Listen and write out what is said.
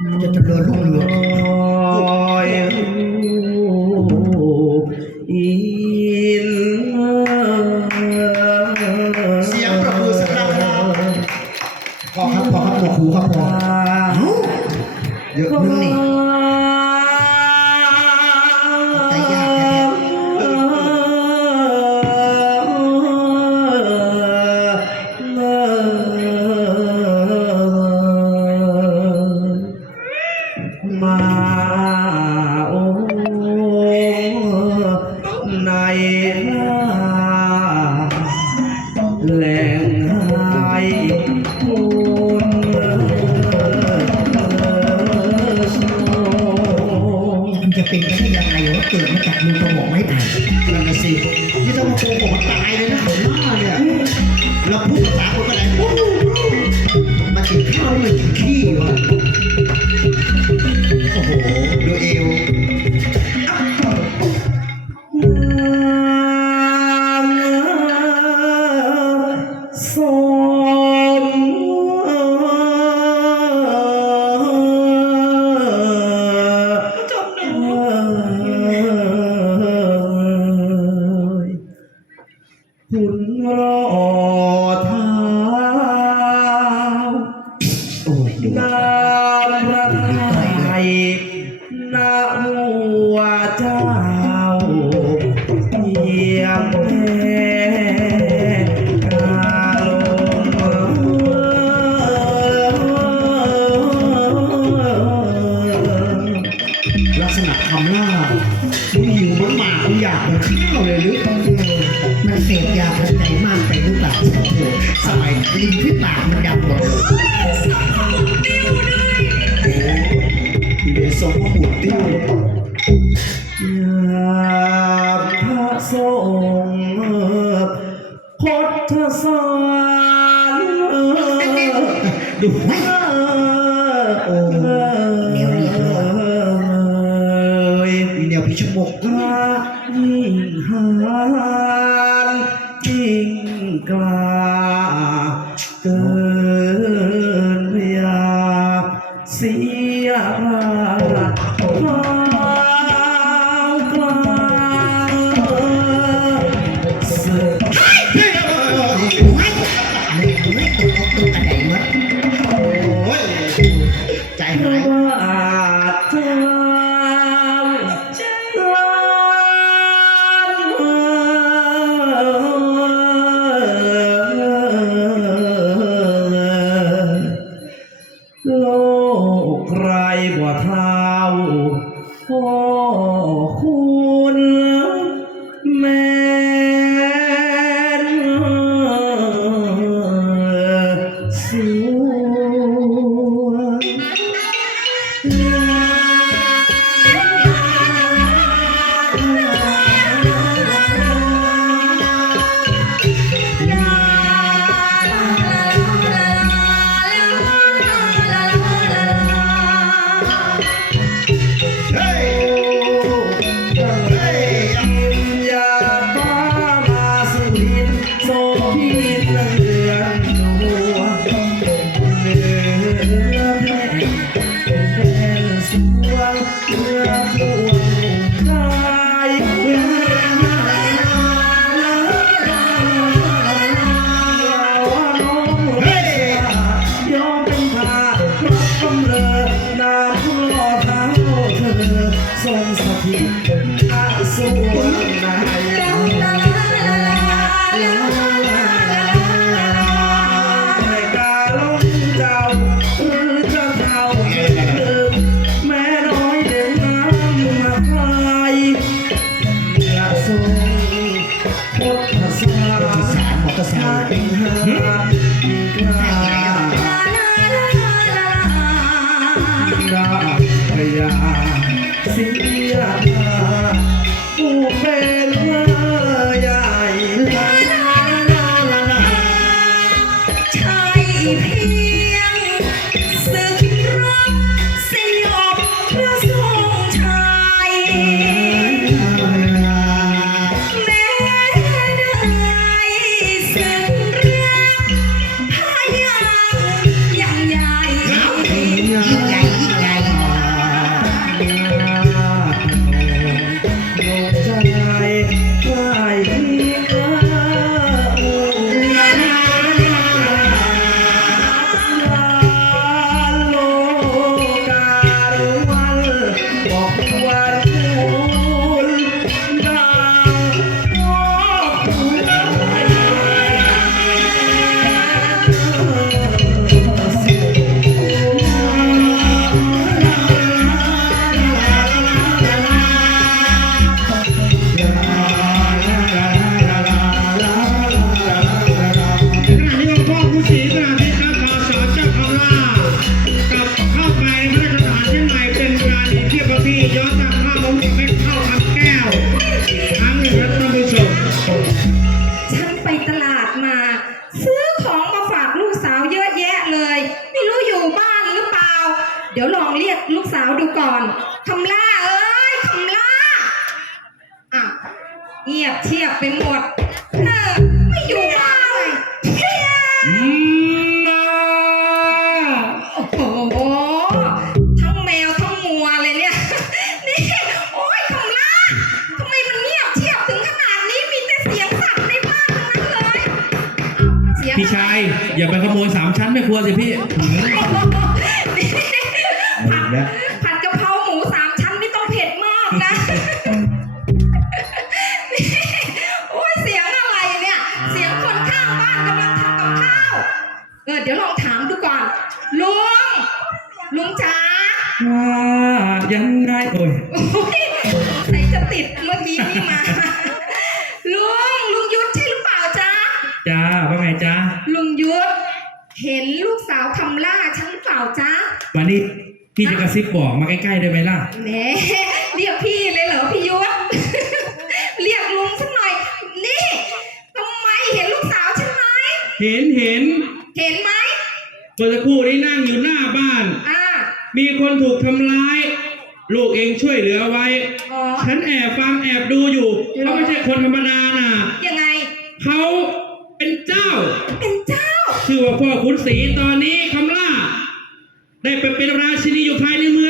จะเจริญรุ่งเรืองอินเสียงประมือสักครั้งครับพอครับพอครับหนวกหูครับพอเอ้าเยอะนึงนี่ มาจากมือสมองไม่ผ่านนั่นน่ะสินี่ถ้ามาโกงผมมันตายเลยนะผมว่าเนี่ยเราพูดภาษาคนก็ได้มากินข้าวไม่กินขี้วะโอ้โหดูเอวสม สมัยลิ้นที่ปากมันดำหมดเลยโอ้โหอยู่ในทรงพระบุตรติ้วอยากพระสงฆ์พทสารดูไหมโอ้แนวนี้เลยยมีแนวพิชมกพระยิ่งหานยิ่งกลา เกินพยาเสีย พุทธศาสนาบอกกษัตริย์ งียบเชียบไปหมดเออไม่อยู่บ้านเลยเฮียอืมนะโอ้โห ทั้งแมวทั้งงัวเลยเนี่ย นี่ โอ้ยคำล่าทำไมมันเงียบเชียบถึงขนาดนี้ มีแต่เสียงสัตว์ในบ้านทั้งนั้นเลยอ้าวเสียงพี่ชาย อย่าไปขโมยสามชั้นไม่ควรสิพี่ นี่เอาอีกแล้วผัดกะ ยังไงโอ้ยโอ้ยใส่จะติดเมื่อกี้นี่มา ลุงลุงยุทธใช่หรือเปล่าจ๊ะจ้าว่าไงจ้าลุงยุทธเห็นลูกสาวคำล่าฉันหรือเปล่าจ๊ะวันนี้พี่จะกระซิบบอกมาใกล้ๆได้ไหมล่ะแหมเรียกพี่เลยเหรอพี่ยุทธเรียกลุงสักหน่อย นี่ทำไมเห็นลูกสาวฉันไหมเห็นเห็น เห็นไหมเมื่อสักครู่นี้นั่งอยู่หน้าบ้าน อ่ามีคนถูกทำร้าย ลูกเองช่วยเหลือไว้ อ๋อ ฉันแอบฟังแอบดูอยู่เขาไม่ใช่คนธรรมดาน่ะยังไง เขาเป็นเจ้า เป็นเจ้า ชื่อว่าพ่อขุนศรีตอนนี้คำล่า ได้ไปเป็นราชินีอยู่ภายในเมือง